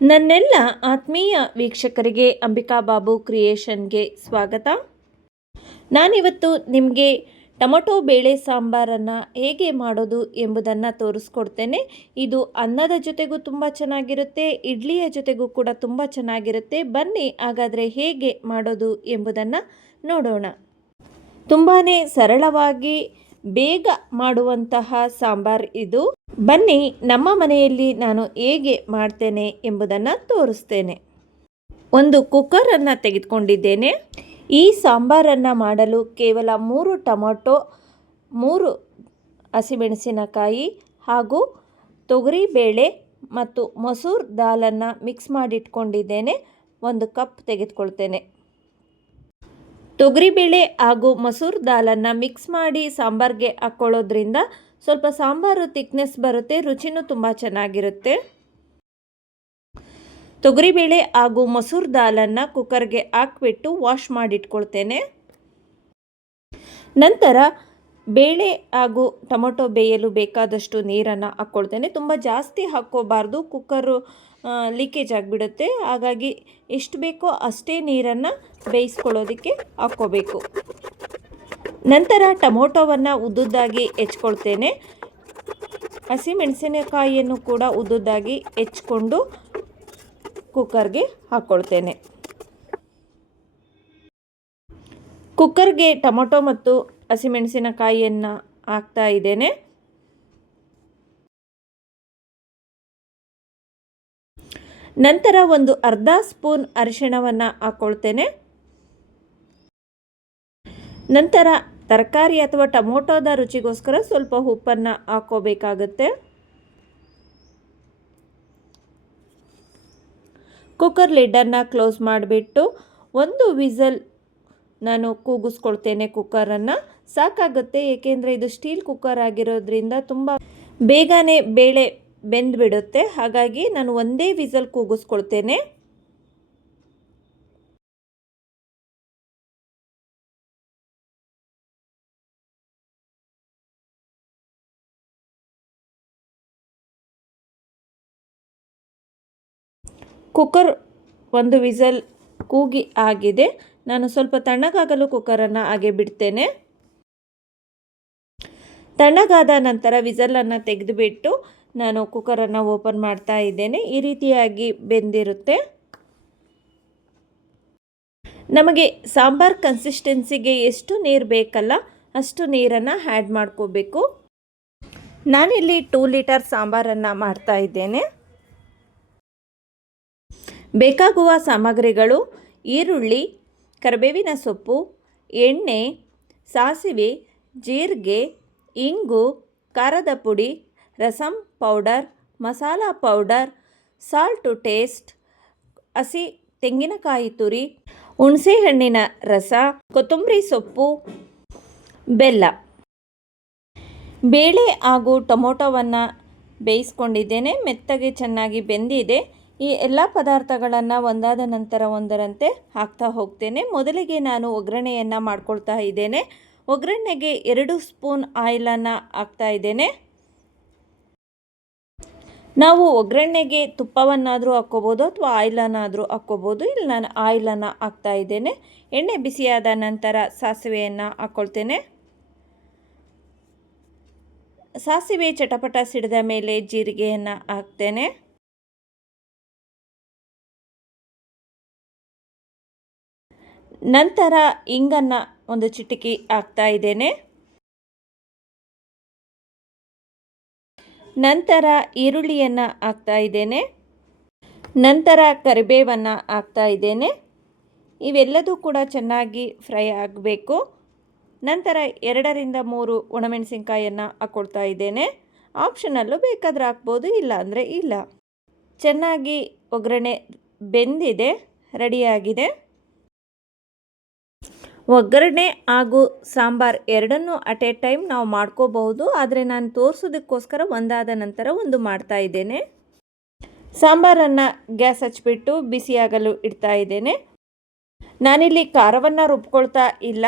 ನನ್ನೆಲ್ಲ ಆತ್ಮೀಯ ವೀಕ್ಷಕರಿಗೆ ಅಂಬಿಕಾ ಬಾಬು ಕ್ರಿಯೇಷನ್ಗೆ ಸ್ವಾಗತ. ನಾನಿವತ್ತು ನಿಮಗೆ ಟೊಮೊಟೊ ಬೇಳೆ ಸಾಂಬಾರನ್ನು ಹೇಗೆ ಮಾಡೋದು ಎಂಬುದನ್ನು ತೋರಿಸ್ಕೊಡ್ತೇನೆ. ಇದು ಅನ್ನದ ಜೊತೆಗೂ ತುಂಬ ಚೆನ್ನಾಗಿರುತ್ತೆ, ಇಡ್ಲಿಯ ಜೊತೆಗೂ ಕೂಡ ತುಂಬ ಚೆನ್ನಾಗಿರುತ್ತೆ. ಬನ್ನಿ ಹಾಗಾದರೆ ಹೇಗೆ ಮಾಡೋದು ಎಂಬುದನ್ನು ನೋಡೋಣ. ತುಂಬಾ ಸರಳವಾಗಿ ಬೇಗ ಮಾಡುವಂತಹ ಸಾಂಬಾರ್ ಇದು. ಬನ್ನಿ, ನಮ್ಮ ಮನೆಯಲ್ಲಿ ನಾನು ಹೇಗೆ ಮಾಡ್ತೇನೆ ಎಂಬುದನ್ನು ತೋರಿಸ್ತೇನೆ. ಒಂದು ಕುಕ್ಕರನ್ನು ತೆಗೆದುಕೊಂಡಿದ್ದೇನೆ. ಈ ಸಾಂಬಾರನ್ನು ಮಾಡಲು ಕೇವಲ ಮೂರು ಟೊಮೊಟೊ, ಮೂರು ಹಸಿಮೆಣಸಿನಕಾಯಿ ಹಾಗೂ ತೊಗರಿ ಬೇಳೆ ಮತ್ತು ಮೊಸೂರ್ ದಾಲನ್ನು ಮಿಕ್ಸ್ ಮಾಡಿಟ್ಕೊಂಡಿದ್ದೇನೆ. ಒಂದು ಕಪ್ ತೆಗೆದುಕೊಳ್ತೇನೆ. ತೊಗರಿಬೇಳೆ ಹಾಗೂ ಮಸೂರ್ ದಾಲನ್ನು ಮಿಕ್ಸ್ ಮಾಡಿ ಸಾಂಬಾರಿಗೆ ಹಾಕ್ಕೊಳ್ಳೋದ್ರಿಂದ ಸ್ವಲ್ಪ ಸಾಂಬಾರು ತಿಕ್ನೆಸ್ ಬರುತ್ತೆ, ರುಚಿನೂ ತುಂಬ ಚೆನ್ನಾಗಿರುತ್ತೆ. ತೊಗರಿಬೇಳೆ ಹಾಗೂ ಮಸೂರ್ ದಾಲನ್ನು ಕುಕ್ಕರ್ಗೆ ಹಾಕ್ಬಿಟ್ಟು ವಾಶ್ ಮಾಡಿಟ್ಕೊಳ್ತೇನೆ. ನಂತರ ಬೇಳೆ ಹಾಗೂ ಟೊಮೊಟೊ ಬೇಯಲು ಬೇಕಾದಷ್ಟು ನೀರನ್ನು ಹಾಕ್ಕೊಳ್ತೇನೆ. ತುಂಬ ಜಾಸ್ತಿ ಹಾಕ್ಕೋಬಾರ್ದು ಕುಕ್ಕರು ಲೀಕೇಜ್ ಆಗಿಬಿಡುತ್ತೆ. ಹಾಗಾಗಿ ಎಷ್ಟು ಬೇಕೋ ಅಷ್ಟೇ ನೀರನ್ನು ಬೇಯಿಸ್ಕೊಳ್ಳೋದಕ್ಕೆ ಹಾಕ್ಕೋಬೇಕು. ನಂತರ ಟೊಮೊಟೊವನ್ನು ಉದ್ದುದ್ದಾಗಿ ಹೆಚ್ಕೊಳ್ತೇನೆ. ಹಸಿಮೆಣಸಿನಕಾಯಿಯನ್ನು ಕೂಡ ಉದ್ದುದ್ದಾಗಿ ಹೆಚ್ಕೊಂಡು ಕುಕ್ಕರ್ಗೆ ಹಾಕ್ಕೊಳ್ತೇನೆ. ಕುಕ್ಕರ್ಗೆ ಟೊಮೊಟೊ ಮತ್ತು ಹಸಿಮೆಣಸಿನಕಾಯಿಯನ್ನು ಹಾಕ್ತಾ ಇದ್ದೇನೆ. ನಂತರ ಒಂದು ಅರ್ಧ ಸ್ಪೂನ್ ಅರಿಶಿಣವನ್ನು ಹಾಕ್ಕೊಳ್ತೇನೆ ನಂತರ ತರಕಾರಿ ಅಥವಾ ಟೊಮೊಟೊದ ರುಚಿಗೋಸ್ಕರ ಸ್ವಲ್ಪ ಉಪ್ಪನ್ನು ಹಾಕ್ಕೋಬೇಕಾಗತ್ತೆ ಕುಕ್ಕರ್ ಲಿಡ್ಡನ್ನು ಕ್ಲೋಸ್ ಮಾಡಿಬಿಟ್ಟು ಒಂದು ವಿಸಲ್ ನಾನು ಕೂಗಿಸ್ಕೊಳ್ತೇನೆ ಕುಕ್ಕರನ್ನು. ಸಾಕಾಗುತ್ತೆ, ಏಕೆಂದರೆ ಇದು ಸ್ಟೀಲ್ ಕುಕ್ಕರ್ ಆಗಿರೋದ್ರಿಂದ ತುಂಬ ಬೇಗನೆ ಬೇಳೆ ಬೆಂದ್ಬಿಡುತ್ತೆ. ಹಾಗಾಗಿ ನಾನು ಒಂದೇ ವಿಸಲ್ ಕೂಗಿಸ್ಕೊಳ್ತೇನೆ. ಕುಕ್ಕರ್ ಒಂದು ವಿಸಲ್ ಕೂಗಿ ಆಗಿದೆ. ನಾನು ಸ್ವಲ್ಪ ತಣ್ಣಗಾಗಲು ಕುಕ್ಕರನ್ನು ಹಾಗೆ ಬಿಡ್ತೇನೆ. ತಣ್ಣಗಾದ ನಂತರ ವಿಸಲನ್ನು ತೆಗೆದುಬಿಟ್ಟು ನಾನು ಕುಕ್ಕರನ್ನು ಓಪನ್ ಮಾಡ್ತಾ ಇದ್ದೇನೆ. ಈ ರೀತಿಯಾಗಿ ಬೆಂದಿರುತ್ತೆ. ನಮಗೆ ಸಾಂಬಾರ್ ಕನ್ಸಿಸ್ಟೆನ್ಸಿಗೆ ಎಷ್ಟು ನೀರು ಬೇಕಲ್ಲ ಅಷ್ಟು ನೀರನ್ನು ಆ್ಯಡ್ ಮಾಡ್ಕೋಬೇಕು. ನಾನಿಲ್ಲಿ ಟೂ ಲೀಟರ್ ಸಾಂಬಾರನ್ನು ಮಾಡ್ತಾ ಇದ್ದೇನೆ. ಬೇಕಾಗುವ ಸಾಮಗ್ರಿಗಳು ಈರುಳ್ಳಿ, ಕರಿಬೇವಿನ ಸೊಪ್ಪು, ಎಣ್ಣೆ, ಸಾಸಿವೆ, ಜೀರಿಗೆ, ಇಂಗು, ಖಾರದ ಪುಡಿ rasam powder, masala powder, salt to taste, ಹಸಿ ತೆಂಗಿನಕಾಯಿ ತುರಿ, ಹುಣಸೆಹಣ್ಣಿನ ರಸ, ಕೊತ್ತಂಬರಿ ಸೊಪ್ಪು, ಬೆಲ್ಲ. ಬೇಳೆ ಹಾಗೂ ಟೊಮೊಟೊವನ್ನು ಬೇಯಿಸ್ಕೊಂಡಿದ್ದೇನೆ. ಮೆತ್ತಗೆ ಚೆನ್ನಾಗಿ ಬೆಂದಿದೆ. ಈ ಎಲ್ಲ ಪದಾರ್ಥಗಳನ್ನು ಒಂದಾದ ನಂತರ ಒಂದರಂತೆ ಹಾಕ್ತಾ ಹೋಗ್ತೇನೆ. ಮೊದಲಿಗೆ ನಾನು ಒಗ್ಗರಣೆಯನ್ನು ಮಾಡ್ಕೊಳ್ತಾ ಇದ್ದೇನೆ. ಒಗ್ಗರಣೆಗೆ ಎರಡು ಸ್ಪೂನ್ ಆಯಿಲನ್ನು ಹಾಕ್ತಾ ಇದ್ದೇನೆ. ನಾವು ಒಗ್ಗರಣೆಗೆ ತುಪ್ಪವನ್ನಾದರೂ ಹಾಕ್ಕೋಬೋದು ಅಥವಾ ಆಯಿಲನ್ನಾದರೂ ಹಾಕ್ಕೋಬೋದು. ಇಲ್ಲಿ ನಾನು ಆಯಿಲನ್ನು ಹಾಕ್ತಾ ಇದ್ದೇನೆ. ಎಣ್ಣೆ ಬಿಸಿಯಾದ ನಂತರ ಸಾಸಿವೆಯನ್ನು ಹಾಕ್ಕೊಳ್ತೇನೆ. ಸಾಸಿವೆ ಚಟಪಟ ಸಿಡಿದ ಮೇಲೆ ಜೀರಿಗೆಯನ್ನು ಹಾಕ್ತೇನೆ. ನಂತರ ಇಂಗನ್ನು ಒಂದು ಚಿಟಿಕಿ ಹಾಕ್ತಾ ಇದ್ದೇನೆ. ನಂತರ ಈರುಳ್ಳಿಯನ್ನು ಹಾಕ್ತಾ ಇದ್ದೇನೆ. ನಂತರ ಕರಿಬೇವನ್ನು ಹಾಕ್ತಾ ಇದ್ದೇನೆ. ಇವೆಲ್ಲದೂ ಕೂಡ ಚೆನ್ನಾಗಿ ಫ್ರೈ ಆಗಬೇಕು. ನಂತರ ಎರಡರಿಂದ ಮೂರು ಒಣಮೆಣಸಿನ್ಕಾಯನ್ನು ಹಾಕ್ಕೊಳ್ತಾ ಇದ್ದೇನೆ. ಆಪ್ಷನಲ್ಲೂ ಬೇಕಾದರೆ ಹಾಕ್ಬೋದು ಇಲ್ಲ ಅಂದರೆ ಇಲ್ಲ. ಚೆನ್ನಾಗಿ ಒಗ್ಗರಣೆ ಬೆಂದಿದೆ ರೆಡಿಯಾಗಿದೆ ಒಗ್ಗರಣೆ ಹಾಗೂ ಸಾಂಬಾರ್ ಎರಡನ್ನೂ ಅಟ್ ಎ ಟೈಮ್ ನಾವು ಮಾಡ್ಕೋಬಹುದು. ಆದರೆ ನಾನು ತೋರಿಸೋದಕ್ಕೋಸ್ಕರ ಒಂದಾದ ನಂತರ ಒಂದು ಮಾಡ್ತಾ ಇದ್ದೇನೆ. ಸಾಂಬಾರನ್ನು ಗ್ಯಾಸ್ ಹಚ್ಚಿಬಿಟ್ಟು ಬಿಸಿಯಾಗಲು ಇಡ್ತಾ ಇದ್ದೇನೆ. ನಾನಿಲ್ಲಿ ಖಾರವನ್ನು ರುಬ್ಕೊಳ್ತಾ ಇಲ್ಲ.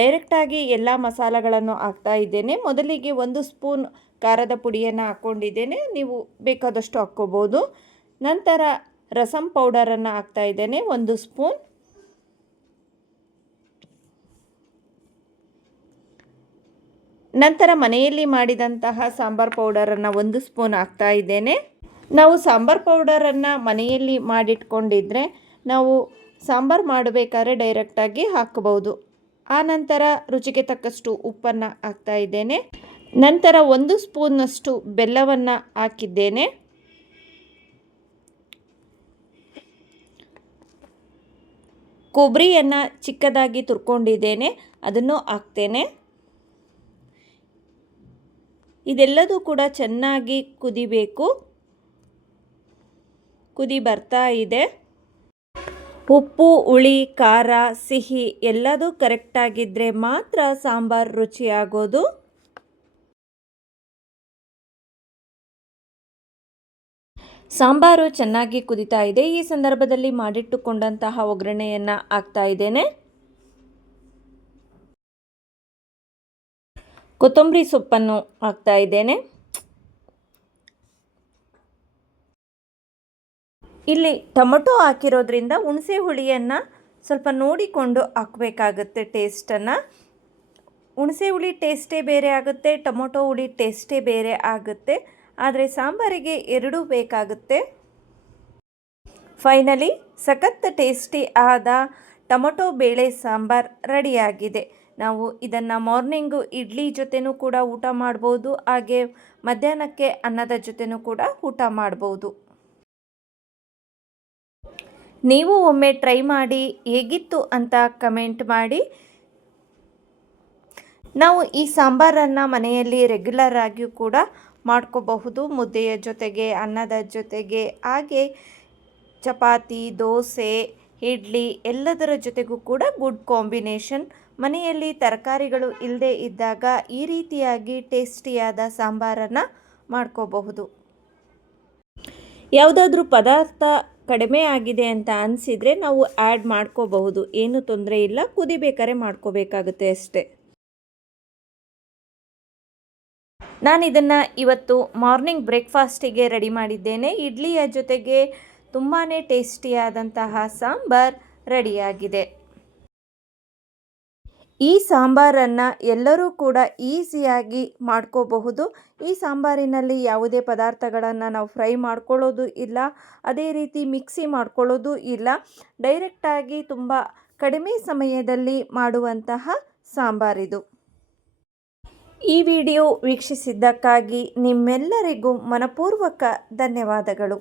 ಡೈರೆಕ್ಟಾಗಿ ಎಲ್ಲ ಮಸಾಲೆಗಳನ್ನು ಹಾಕ್ತಾ ಇದ್ದೇನೆ. ಮೊದಲಿಗೆ ಒಂದು ಸ್ಪೂನ್ ಖಾರದ ಪುಡಿಯನ್ನು ಹಾಕ್ಕೊಂಡಿದ್ದೇನೆ. ನೀವು ಬೇಕಾದಷ್ಟು ಹಾಕ್ಕೋಬೋದು ನಂತರ ರಸಂ ಪೌಡರನ್ನು ಹಾಕ್ತಾ ಇದ್ದೇನೆ. ಒಂದು ಸ್ಪೂನ್. ನಂತರ ಮನೆಯಲ್ಲಿ ಮಾಡಿದಂತಹ ಸಾಂಬಾರ್ ಪೌಡರನ್ನು ಒಂದು ಸ್ಪೂನ್ ಹಾಕ್ತಾ ಇದ್ದೇನೆ. ನಾವು ಸಾಂಬಾರ್ ಪೌಡರನ್ನು ಮನೆಯಲ್ಲಿ ಮಾಡಿಟ್ಕೊಂಡಿದ್ರೆ ನಾವು ಸಾಂಬಾರು ಮಾಡಬೇಕಾದ್ರೆ ಡೈರೆಕ್ಟಾಗಿ ಹಾಕಬಹುದು ಆನಂತರ ರುಚಿಗೆ ತಕ್ಕಷ್ಟು ಉಪ್ಪನ್ನು ಹಾಕ್ತಾ ಇದ್ದೇನೆ. ನಂತರ ಒಂದು ಸ್ಪೂನ್ನಷ್ಟು ಬೆಲ್ಲವನ್ನು ಹಾಕಿದ್ದೇನೆ. ಕೊಬ್ಬರಿಯನ್ನು ಚಿಕ್ಕದಾಗಿ ತುರ್ಕೊಂಡಿದ್ದೇನೆ. ಅದನ್ನು ಹಾಕ್ತೇನೆ. ಇದೆಲ್ಲದೂ ಕೂಡ ಚೆನ್ನಾಗಿ ಕುದಿಬೇಕು. ಕುದಿ ಬರ್ತಾ ಇದೆ. ಉಪ್ಪು, ಹುಳಿ, ಖಾರ, ಸಿಹಿ ಎಲ್ಲದೂ ಕರೆಕ್ಟಾಗಿದ್ದರೆ ಮಾತ್ರ ಸಾಂಬಾರು ರುಚಿಯಾಗೋದು. ಸಾಂಬಾರು ಚೆನ್ನಾಗಿ ಕುದಿತಾ ಇದೆ. ಈ ಸಂದರ್ಭದಲ್ಲಿ ಮಾಡಿಟ್ಟುಕೊಂಡಂತಹ ಒಗ್ಗರಣೆಯನ್ನು ಹಾಕ್ತಾ ಇದ್ದೇನೆ. ಕೊತ್ತಂಬರಿ ಸೊಪ್ಪನ್ನು ಹಾಕ್ತಾ ಇದ್ದೇನೆ. ಇಲ್ಲಿ ಟೊಮೊಟೊ ಹಾಕಿರೋದ್ರಿಂದ ಹುಣಸೆ ಹುಳಿಯನ್ನು ಸ್ವಲ್ಪ ನೋಡಿಕೊಂಡು ಹಾಕಬೇಕಾಗುತ್ತೆ ಟೇಸ್ಟನ್ನು. ಹುಣಸೆ ಹುಳಿ ಟೇಸ್ಟೇ ಬೇರೆ ಆಗುತ್ತೆ, ಟೊಮೊಟೊ ಹುಳಿ ಟೇಸ್ಟೇ ಬೇರೆ ಆಗುತ್ತೆ. ಆದರೆ ಸಾಂಬಾರಿಗೆ ಎರಡೂ ಬೇಕಾಗುತ್ತೆ. ಫೈನಲಿ ಸಖತ್ ಟೇಸ್ಟಿ ಆದ ಟೊಮೊಟೊ ಬೇಳೆ ಸಾಂಬಾರ್ ರೆಡಿಯಾಗಿದೆ. ನಾವು ಇದನ್ನು ಮಾರ್ನಿಂಗು ಇಡ್ಲಿ ಜೊತೆನೂ ಕೂಡ ಊಟ ಮಾಡ್ಬೋದು, ಹಾಗೆ ಮಧ್ಯಾಹ್ನಕ್ಕೆ ಅನ್ನದ ಜೊತೆನೂ ಕೂಡ ಊಟ ಮಾಡ್ಬೋದು. ನೀವು ಒಮ್ಮೆ ಟ್ರೈ ಮಾಡಿ ಹೇಗಿತ್ತು ಅಂತ ಕಮೆಂಟ್ ಮಾಡಿ. ನಾವು ಈ ಸಾಂಬಾರನ್ನು ಮನೆಯಲ್ಲಿ ರೆಗ್ಯುಲರ್ ಆಗಿಯೂ ಕೂಡ ಮಾಡ್ಕೋಬಹುದು, ಮುದ್ದೆಯ ಜೊತೆಗೆ, ಅನ್ನದ ಜೊತೆಗೆ, ಹಾಗೆ ಚಪಾತಿ, ದೋಸೆ, ಇಡ್ಲಿ ಎಲ್ಲದರ ಜೊತೆಗೂ ಕೂಡ ಗುಡ್ ಕಾಂಬಿನೇಷನ್ ಮನೆಯಲ್ಲಿ ತರಕಾರಿಗಳು ಇಲ್ಲದೆ ಇದ್ದಾಗ ಈ ರೀತಿಯಾಗಿ ಟೇಸ್ಟಿಯಾದ ಸಾಂಬಾರನ್ನು ಮಾಡ್ಕೋಬಹುದು. ಯಾವುದಾದ್ರೂ ಪದಾರ್ಥ ಕಡಿಮೆ ಆಗಿದೆ ಅಂತ ಅನಿಸಿದರೆ ನಾವು ಆ್ಯಡ್ ಮಾಡ್ಕೋಬಹುದು. ಏನು ತೊಂದರೆ ಇಲ್ಲ ಕುದಿಬೇಕಾರೆ ಮಾಡ್ಕೋಬೇಕಾಗುತ್ತೆ ಅಷ್ಟೇ. ನಾನು ಇದನ್ನು ಇವತ್ತು ಮಾರ್ನಿಂಗ್ ಬ್ರೇಕ್ಫಾಸ್ಟಿಗೆ ರೆಡಿ ಮಾಡಿದ್ದೇನೆ. ಇಡ್ಲಿಯ ಜೊತೆಗೆ ತುಂಬಾ ಟೇಸ್ಟಿಯಾದಂತಹ ಸಾಂಬಾರ್ ರೆಡಿಯಾಗಿದೆ. ಈ ಸಾಂಬಾರನ್ನು ಎಲ್ಲರೂ ಕೂಡ ಈಸಿಯಾಗಿ ಮಾಡ್ಕೋಬಹುದು. ಈ ಸಾಂಬಾರಿನಲ್ಲಿ ಯಾವುದೇ ಪದಾರ್ಥಗಳನ್ನು ನಾವು ಫ್ರೈ ಮಾಡ್ಕೊಳ್ಳೋದು ಇಲ್ಲ, ಅದೇ ರೀತಿ ಮಿಕ್ಸಿ ಮಾಡ್ಕೊಳ್ಳೋದು ಇಲ್ಲ. ಡೈರೆಕ್ಟಾಗಿ ತುಂಬ ಕಡಿಮೆ ಸಮಯದಲ್ಲಿ ಮಾಡುವಂತಹ ಸಾಂಬಾರಿದು. ಈ ವಿಡಿಯೋ ವೀಕ್ಷಿಸಿದ್ದಕ್ಕಾಗಿ ನಿಮ್ಮೆಲ್ಲರಿಗೂ ಮನಪೂರ್ವಕ ಧನ್ಯವಾದಗಳು.